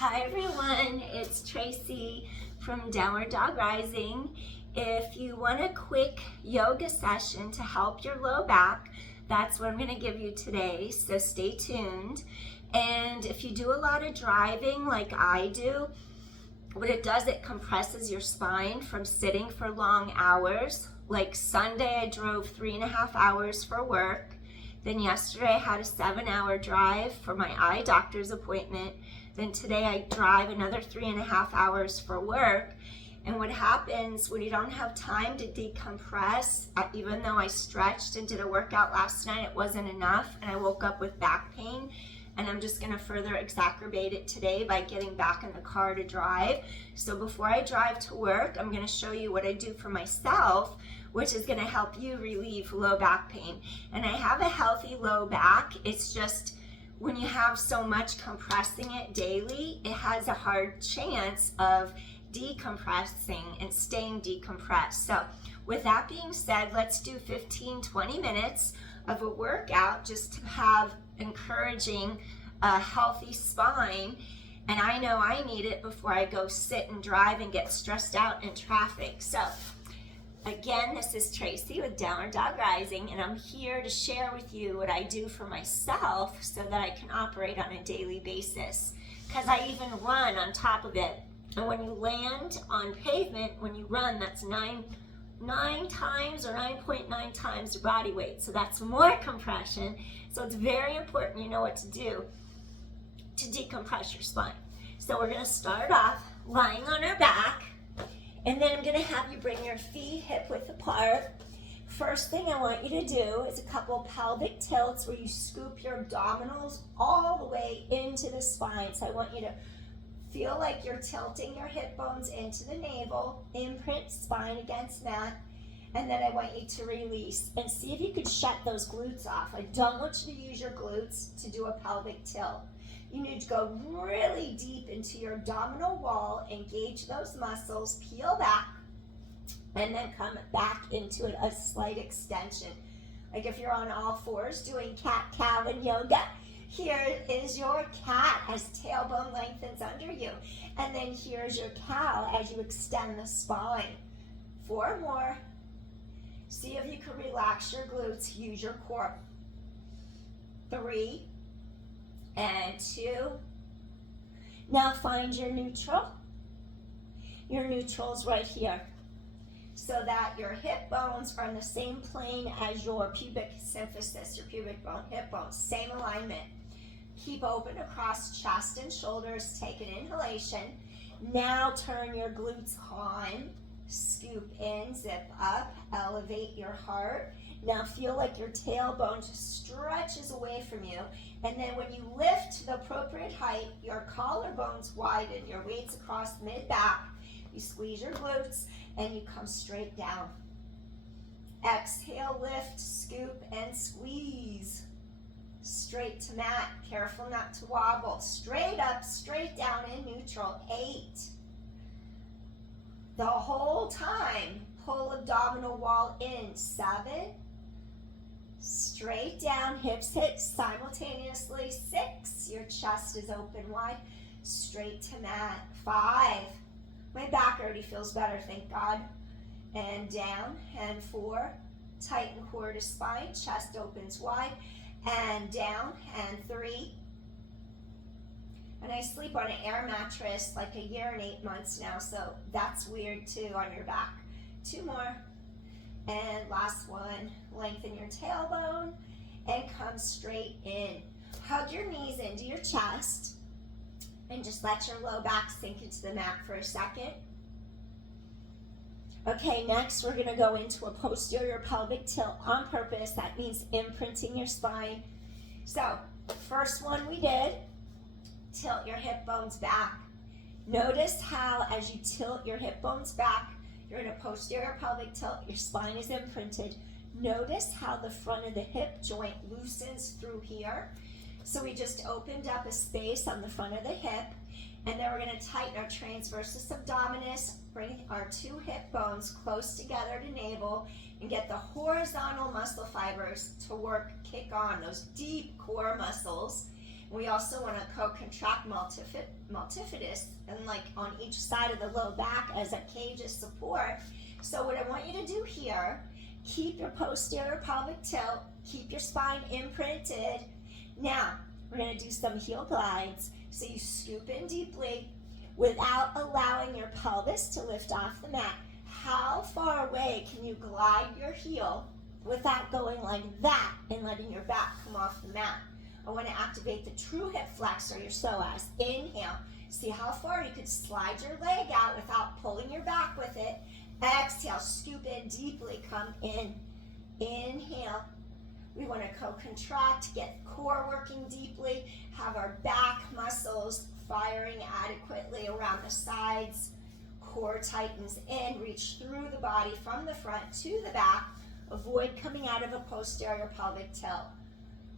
Hi everyone, it's Tracy from Downward Dog Rising. If you want a quick yoga session to help your low back, that's what I'm going to give you today, so stay tuned. And if you do a lot of driving like I do, what it does, it compresses your spine from sitting for long hours. Like Sunday, I drove 3.5 hours for work. Then yesterday I had a 7-hour drive for my eye doctor's appointment. Then today I drive another 3.5 hours for work. And what happens when you don't have time to decompress, even though I stretched and did a workout last night, it wasn't enough, and I woke up with back pain. And I'm just gonna further exacerbate it today by getting back in the car to drive. So before I drive to work, I'm gonna show you what I do for myself, which is gonna help you relieve low back pain. And I have a healthy low back. It's just when you have so much compressing it daily, it has a hard chance of decompressing and staying decompressed. So with that being said, let's do 15-20 minutes of a workout just to have encouraging a healthy spine. And I know I need it before I go sit and drive and get stressed out in traffic. So again, this is Tracy with Downward Dog Rising, and I'm here to share with you what I do for myself so that I can operate on a daily basis, because I even run on top of it. And when you land on pavement, when you run, that's 9 times or 9.9 times your body weight. So that's more compression. So it's very important you know what to do to decompress your spine. So we're gonna start off lying on our back, and then I'm gonna have you bring your feet hip width apart. First thing I want you to do is a couple pelvic tilts where you scoop your abdominals all the way into the spine. So I want you to feel like you're tilting your hip bones into the navel, imprint spine against mat, and then I want you to release and see if you could shut those glutes off. I don't want you to use your glutes to do a pelvic tilt. You need to go really deep into your abdominal wall, engage those muscles, peel back, and then come back into a slight extension. Like if you're on all fours doing cat-cow in yoga, here is your cat as tailbone lengthens under you. And then here's your cow as you extend the spine. 4 more. See if you can relax your glutes, use your core. 3 and 2. Now find your neutral. Your neutral is right here, so that your hip bones are in the same plane as your pubic symphysis, your pubic bone, hip bones, same alignment. Keep open across chest and shoulders, take an inhalation. Now turn your glutes on, scoop in, zip up, elevate your heart. Now feel like your tailbone just stretches away from you. And then when you lift to the appropriate height, your collarbones widen, your weight's across mid-back. You squeeze your glutes and you come straight down. Exhale, lift, scoop, and squeeze. Straight to mat, careful not to wobble. Straight up, straight down in neutral. 8. The whole time, pull abdominal wall in. 7. Straight down, hips hit simultaneously. 6. Your chest is open wide. Straight to mat. 5. My back already feels better, thank God. And down, and 4. Tighten core to spine, chest opens wide. And down, and 3. And I sleep on an air mattress like 1 year and 8 months now, so that's weird too on your back. 2 more. And last one, lengthen your tailbone and come straight in. Hug your knees into your chest and just let your low back sink into the mat for a second. Okay, next we're gonna go into a posterior pelvic tilt on purpose. That means imprinting your spine. So, first one we did, tilt your hip bones back. Notice how as you tilt your hip bones back, you're in a posterior pelvic tilt, your spine is imprinted. Notice how the front of the hip joint loosens through here. So we just opened up a space on the front of the hip, and then we're gonna tighten our transversus abdominis, bring our 2 hip bones close together to navel, and get the horizontal muscle fibers to work, kick on those deep core muscles. We also want to co-contract multifidus and like on each side of the low back as a cage of support. So what I want you to do here, keep your posterior pelvic tilt, keep your spine imprinted. Now, we're going to do some heel glides. So you scoop in deeply without allowing your pelvis to lift off the mat. How far away can you glide your heel without going like that and letting your back come off the mat? I want to activate the true hip flexor, your psoas. Inhale. See how far you could slide your leg out without pulling your back with it. Exhale, scoop in deeply, come in. Inhale. We want to co-contract, get core working deeply, have our back muscles firing adequately around the sides. Core tightens in, reach through the body from the front to the back. Avoid coming out of a posterior pelvic tilt.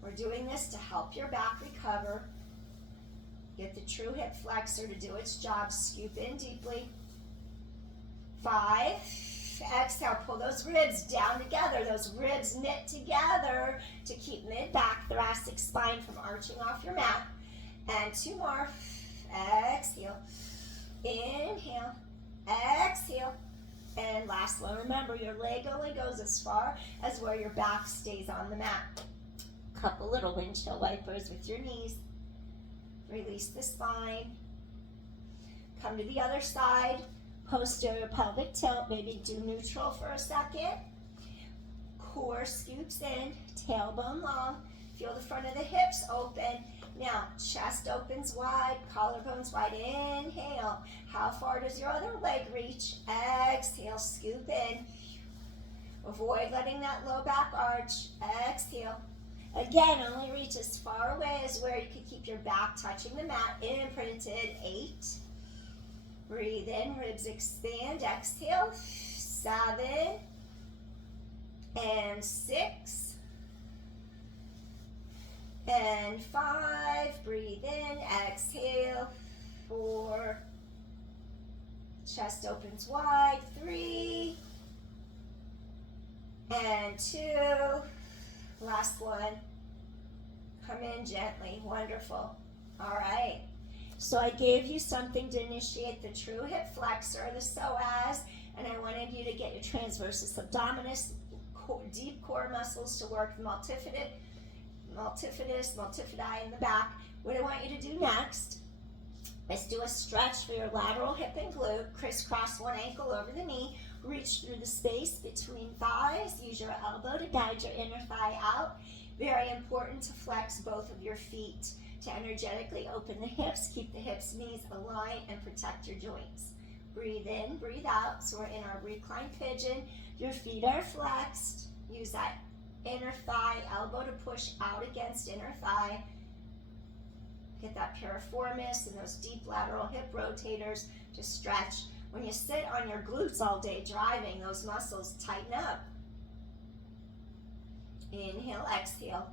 We're doing this to help your back recover. Get the true hip flexor to do its job. Scoop in deeply. 5. Exhale, pull those ribs down together. Those ribs knit together to keep mid-back thoracic spine from arching off your mat. And 2 more. Exhale. Inhale. Exhale. And last one, remember your leg only goes as far as where your back stays on the mat. Couple little windshield wipers with your knees. Release the spine. Come to the other side. Posterior pelvic tilt, maybe do neutral for a second. Core scoops in, tailbone long. Feel the front of the hips open. Now, chest opens wide, collarbones wide. Inhale. How far does your other leg reach? Exhale, scoop in. Avoid letting that low back arch. Exhale. Again, only reach as far away as where you can keep your back touching the mat. Imprinted. 8. Breathe in, ribs expand. Exhale. 7. And 6. And 5. Breathe in. Exhale. 4. Chest opens wide. 3. And 2. Last one. Come in gently. Wonderful. All right. So I gave you something to initiate the true hip flexor, the psoas, and I wanted you to get your transversus abdominis, deep core muscles to work, multifidi in the back. What I want you to do next is do a stretch for your lateral hip and glute, crisscross one ankle over the knee, reach through the space between thighs, use your elbow to guide your inner thigh out. Very important to flex both of your feet to energetically open the hips, keep the hips, knees aligned, and protect your joints. Breathe in, breathe out. So we're in our reclined pigeon. Your feet are flexed. Use that inner thigh, elbow to push out against inner thigh. Get that piriformis and those deep lateral hip rotators to stretch. When you sit on your glutes all day driving, those muscles tighten up. Inhale, exhale.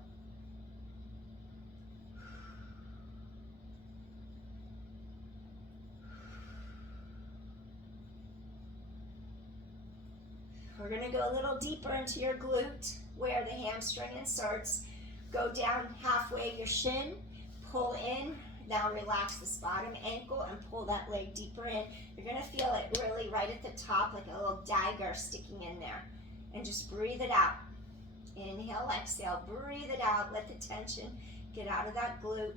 We're going to go a little deeper into your glute where the hamstring inserts. Go down halfway your shin, pull in. Now relax this bottom ankle and pull that leg deeper in. You're going to feel it really right at the top, like a little dagger sticking in there. And just breathe it out. Inhale, exhale, breathe it out. Let the tension get out of that glute.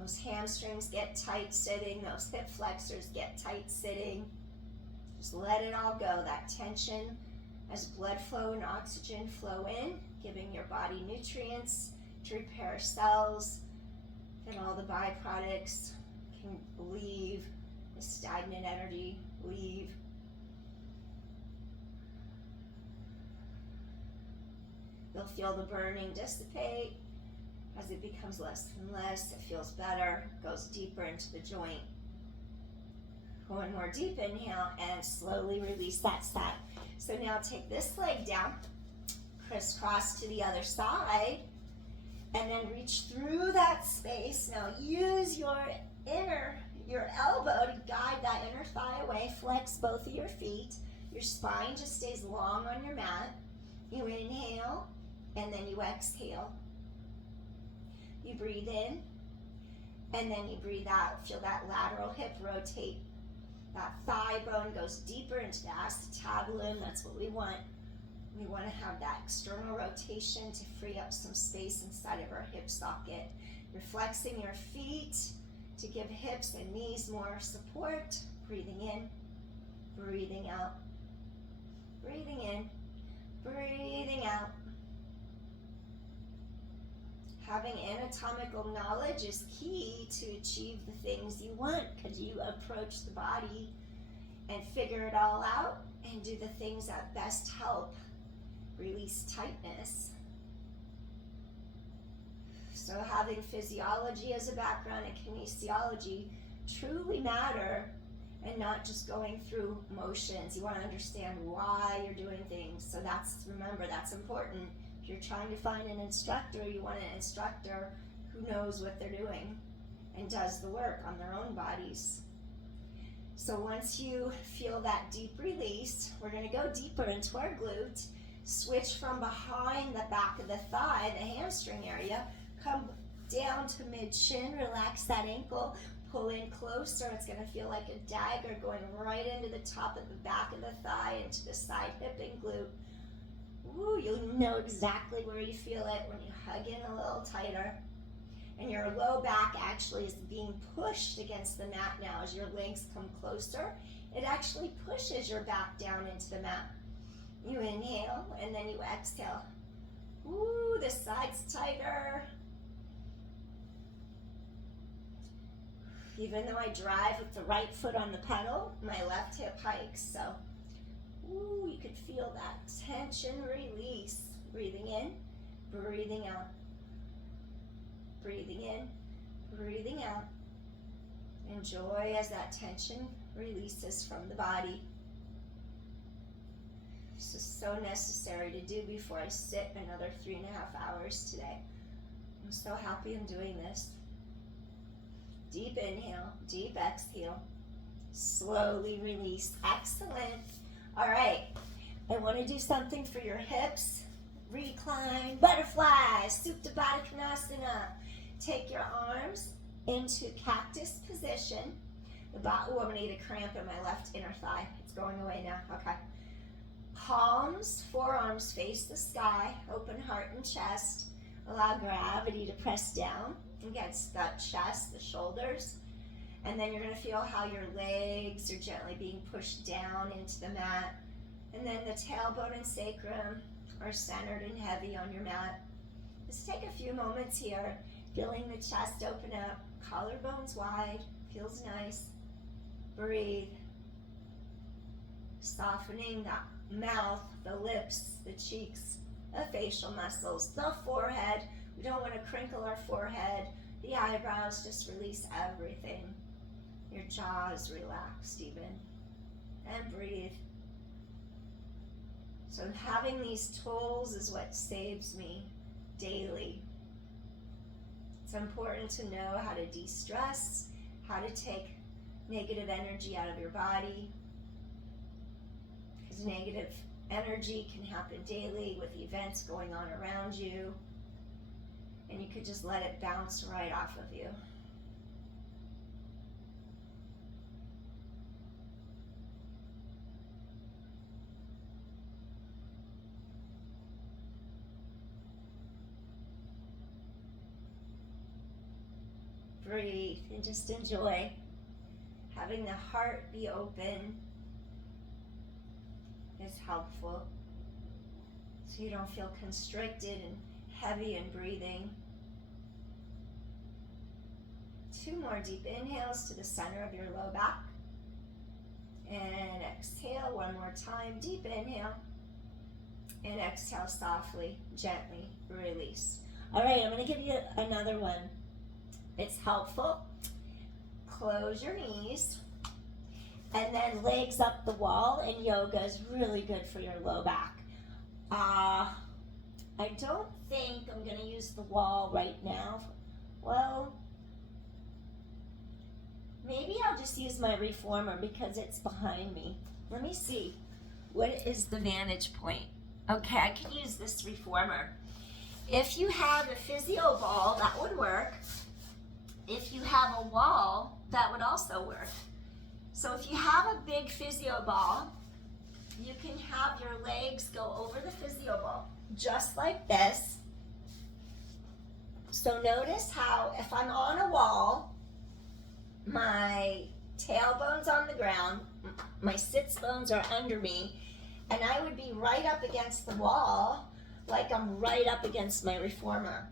Those hamstrings get tight sitting. Those hip flexors get tight sitting. Just let it all go, that tension, as blood flow and oxygen flow in, giving your body nutrients to repair cells, and all the byproducts can leave, the stagnant energy leave. You'll feel the burning dissipate as it becomes less and less. It feels better, goes deeper into the joint. One more deep inhale and slowly release that side. So now take this leg down, crisscross to the other side, and then reach through that space. Now use your elbow to guide that inner thigh away. Flex both of your feet. Your spine just stays long on your mat. You inhale and then you exhale. You breathe in, and then you breathe out. Feel that lateral hip rotate. That thigh bone goes deeper into the acetabulum. That's what we want. We want to have that external rotation to free up some space inside of our hip socket. You're flexing your feet to give hips and knees more support. Breathing in, breathing out. Breathing in, breathing out. Having anatomical knowledge is key to achieve the things you want, because you approach the body and figure it all out and do the things that best help release tightness. So having physiology as a background and kinesiology truly matter, and not just going through motions. You want to understand why you're doing things. So remember, that's important. If you're trying to find an instructor, you want an instructor who knows what they're doing and does the work on their own bodies. So once you feel that deep release, we're going to go deeper into our glute. Switch from behind the back of the thigh, the hamstring area, come down to mid-shin, relax that ankle, pull in closer. It's going to feel like a dagger going right into the top of the back of the thigh, into the side hip and glute. Woo, you'll know exactly where you feel it when you hug in a little tighter. And your low back actually is being pushed against the mat now. As your legs come closer, it actually pushes your back down into the mat. You inhale and then you exhale. Woo, the side's tighter. Even though I drive with the right foot on the pedal, my left hip hikes. So, ooh, you could feel that tension release. Breathing in, breathing out. Breathing in, breathing out. Enjoy as that tension releases from the body. This is so necessary to do before I sit another 3.5 hours today. I'm so happy I'm doing this. Deep inhale, deep exhale. Slowly release. Excellent. All right. I want to do something for your hips. Recline, butterfly, Supta Baddha Konasana. Take your arms into cactus position. Oh, I'm going to get a cramp in my left inner thigh. It's going away now. Okay. Palms, forearms face the sky. Open heart and chest. Allow gravity to press down against the chest, the shoulders. And then you're going to feel how your legs are gently being pushed down into the mat. And then the tailbone and sacrum are centered and heavy on your mat. Just take a few moments here, feeling the chest open up, collarbones wide, feels nice. Breathe. Softening the mouth, the lips, the cheeks, the facial muscles, the forehead. We don't want to crinkle our forehead. The eyebrows, just release everything. Your jaw is relaxed even. And breathe. So having these tools is what saves me daily. It's important to know how to de-stress, how to take negative energy out of your body, because negative energy can happen daily with events going on around you, and you could just let it bounce right off of you. Breathe and just enjoy having the heart be open is helpful, so you don't feel constricted and heavy in breathing. 2 more deep inhales to the center of your low back, and exhale 1 more time. Deep inhale and exhale softly, gently release. All right, I'm going to give you another one. It's helpful. Close your knees and then legs up the wall, and yoga is really good for your low back. I don't think I'm going to use the wall right now. Well, maybe I'll just use my reformer because it's behind me. Let me see. What is the vantage point? Okay, I can use this reformer. If you have a physio ball, that would work. If you have a wall, that would also work. So if you have a big physio ball, you can have your legs go over the physio ball, just like this. So notice how if I'm on a wall, my tailbone's on the ground, my sits bones are under me, and I would be right up against the wall, like I'm right up against my reformer.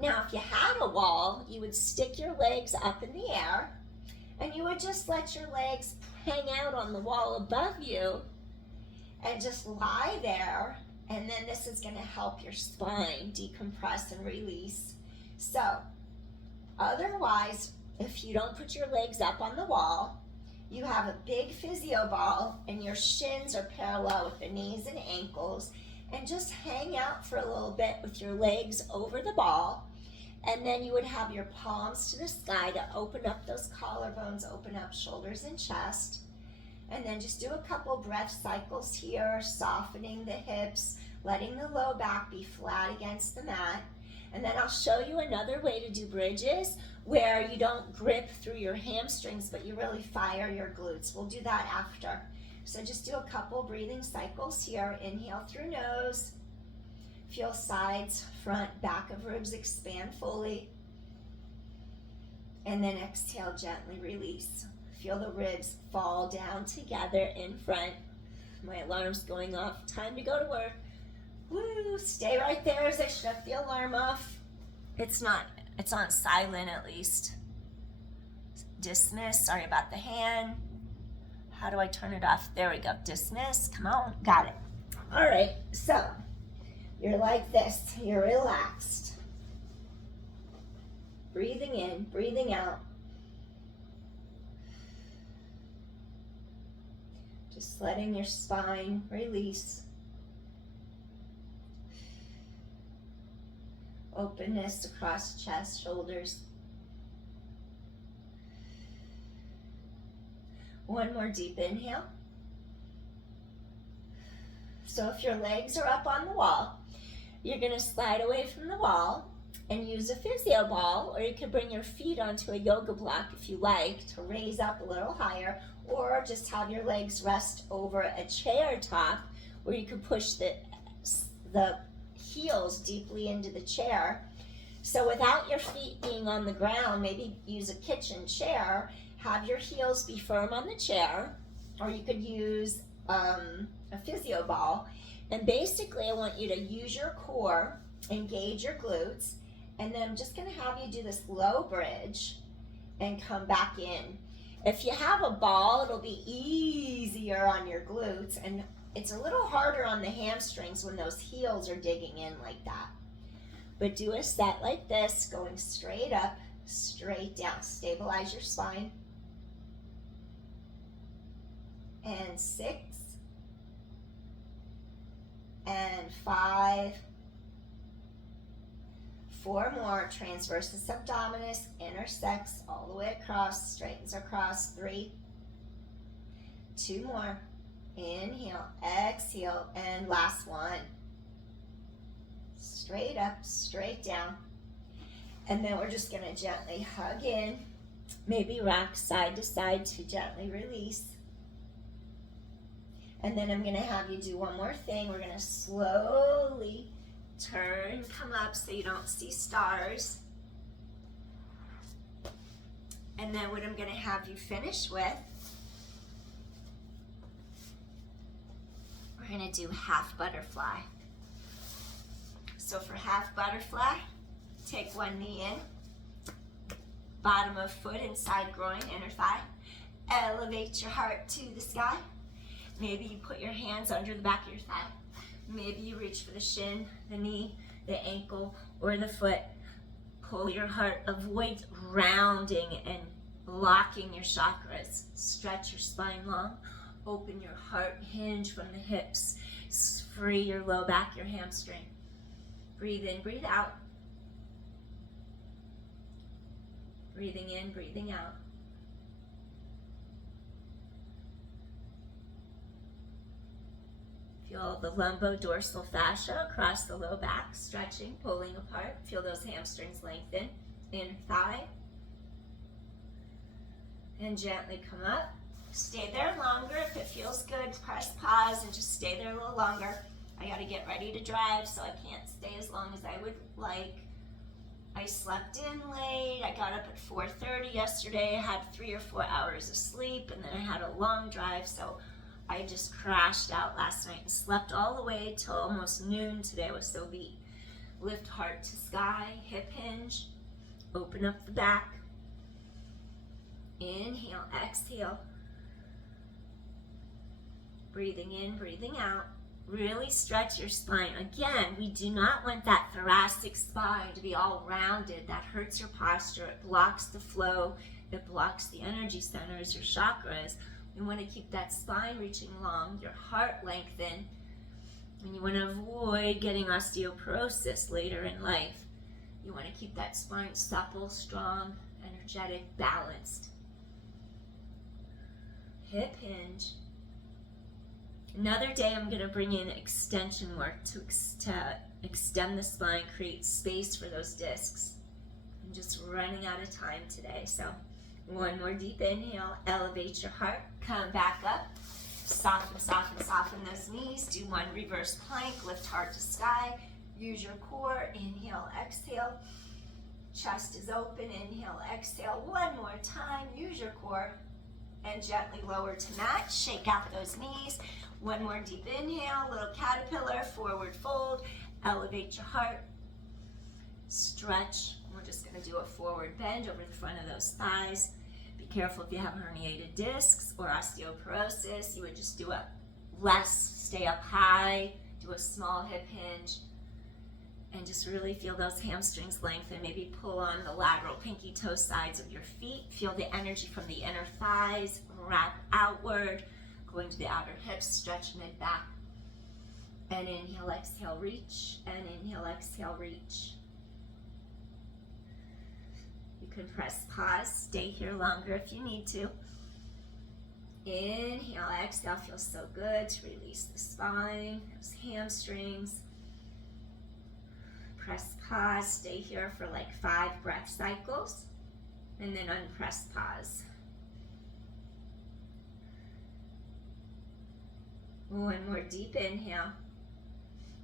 Now, if you had a wall, you would stick your legs up in the air, and you would just let your legs hang out on the wall above you, and just lie there, and then this is going to help your spine decompress and release. So, otherwise, if you don't put your legs up on the wall, you have a big physio ball, and your shins are parallel with the knees and ankles, and just hang out for a little bit with your legs over the ball, and then you would have your palms to the sky to open up those collarbones, open up shoulders and chest, and then just do a couple breath cycles here, softening the hips, letting the low back be flat against the mat, and then I'll show you another way to do bridges where you don't grip through your hamstrings, but you really fire your glutes. We'll do that after. So just do a couple breathing cycles here. Inhale through nose. Feel sides, front, back of ribs expand fully. And then exhale, gently release. Feel the ribs fall down together in front. My alarm's going off. Time to go to work. Woo, stay right there as I shut the alarm off. It's on silent at least. Dismiss, sorry about the hand. How do I turn it off? There we go, dismiss, come on, got it. All right, so you're like this, you're relaxed. Breathing in, breathing out. Just letting your spine release. Openness across chest, shoulders. One more deep inhale. So if your legs are up on the wall, you're going to slide away from the wall and use a physio ball, or you can bring your feet onto a yoga block if you like to raise up a little higher, or just have your legs rest over a chair top where you can push the heels deeply into the chair. So without your feet being on the ground, maybe use a kitchen chair, have your heels be firm on the chair, or you could use a physio ball. And basically I want you to use your core, engage your glutes, and then I'm just going to have you do this low bridge and come back in. If you have a ball, it'll be easier on your glutes, and it's a little harder on the hamstrings when those heels are digging in like that. But do a set like this, going straight up, straight down. Stabilize your spine. And 6. And 5. 4 more. Transversus abdominis intersects all the way across, straightens across. 3. 2 more. Inhale, exhale, and last one. Straight up, straight down. And then we're just going to gently hug in, maybe rock side to side to gently release. And then I'm going to have you do one more thing. We're going to slowly turn, come up so you don't see stars. And then what I'm going to have you finish with, we're going to do half butterfly. So for half butterfly, take one knee in, bottom of foot, inside groin, inner thigh. Elevate your heart to the sky. Maybe you put your hands under the back of your thigh. Maybe you reach for the shin, the knee, the ankle, or the foot. Pull your heart, avoid rounding and blocking your chakras. Stretch your spine long. Open your heart, hinge from the hips. Free your low back, your hamstring. Breathe in, breathe out. Breathing in, breathing out. Feel the lumbodorsal fascia across the low back, stretching, pulling apart. Feel those hamstrings lengthen. Inner thigh. And gently come up. Stay there longer. If it feels good, press pause and just stay there a little longer. I got to get ready to drive, so I can't stay as long as I would like. I slept in late. I got up at 4:30 yesterday. I had 3 or 4 hours of sleep, and then I had a long drive, so I just crashed out last night and slept all the way till almost noon today. I was so beat. Lift heart to sky, hip hinge, open up the back. Inhale, exhale. Breathing in, breathing out. Really stretch your spine. Again, we do not want that thoracic spine to be all rounded. That hurts your posture. It blocks the flow. It blocks the energy centers, your chakras. We want to keep that spine reaching long, your heart lengthen. And you want to avoid getting osteoporosis later in life. You want to keep that spine supple, strong, energetic, balanced. Hip hinge. Another day I'm going to bring in extension work to extend the spine, create space for those discs. I'm just running out of time today. So one more deep inhale, elevate your heart, come back up, soften, soften, soften those knees. Do one reverse plank, lift heart to sky, use your core, inhale, exhale. Chest is open, inhale, exhale. One more time, use your core and gently lower to mat. Shake out those knees. One more deep inhale, little caterpillar, forward fold, elevate your heart, stretch. We're just gonna do a forward bend over the front of those thighs. Be careful if you have herniated discs or osteoporosis. You would just do a less, stay up high, do a small hip hinge, and just really feel those hamstrings lengthen. Maybe pull on the lateral pinky toe sides of your feet. Feel the energy from the inner thighs, wrap outward. Going to the outer hips, stretch mid-back. And inhale, exhale, reach. And inhale, exhale, reach. You can press pause. Stay here longer if you need to. Inhale, exhale. Feels so good to release the spine, those hamstrings. Press pause. Stay here for like 5 breath cycles. And then unpress pause. One more deep inhale.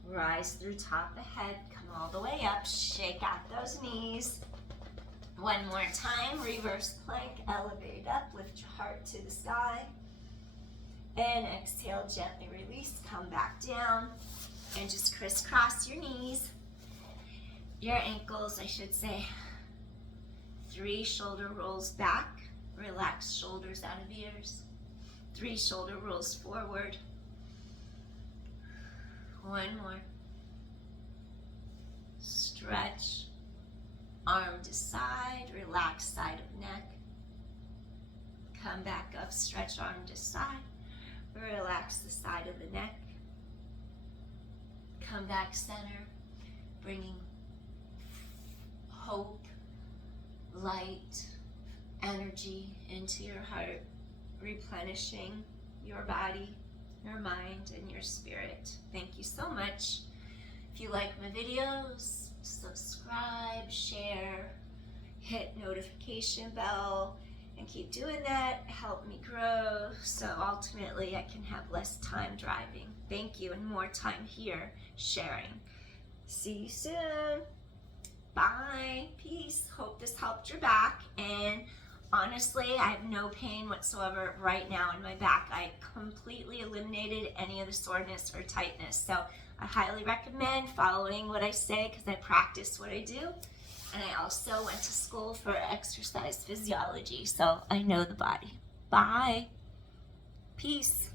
Rise through top of head. Come all the way up. Shake out those knees. One more time. Reverse plank. Elevate up. Lift your heart to the sky. And exhale. Gently release. Come back down. And just crisscross your knees. Your ankles, I should say. 3 shoulder rolls back. Relax shoulders out of ears. 3 shoulder rolls forward. One more. Stretch. Arm to side. Relax side of neck. Come back up. Stretch arm to side. Relax the side of the neck. Come back center. Bringing hope, light, energy into your heart. Replenishing your body, your mind, and your spirit. Thank you so much. If you like my videos, subscribe, share, hit notification bell, and keep doing that. Help me grow so ultimately I can have less time driving. Thank you, and more time here sharing. See you soon. Bye. Peace. Hope this helped your back. And honestly, I have no pain whatsoever right now in my back. I completely eliminated any of the soreness or tightness. So I highly recommend following what I say because I practice what I do. And I also went to school for exercise physiology, so I know the body. Bye. Peace.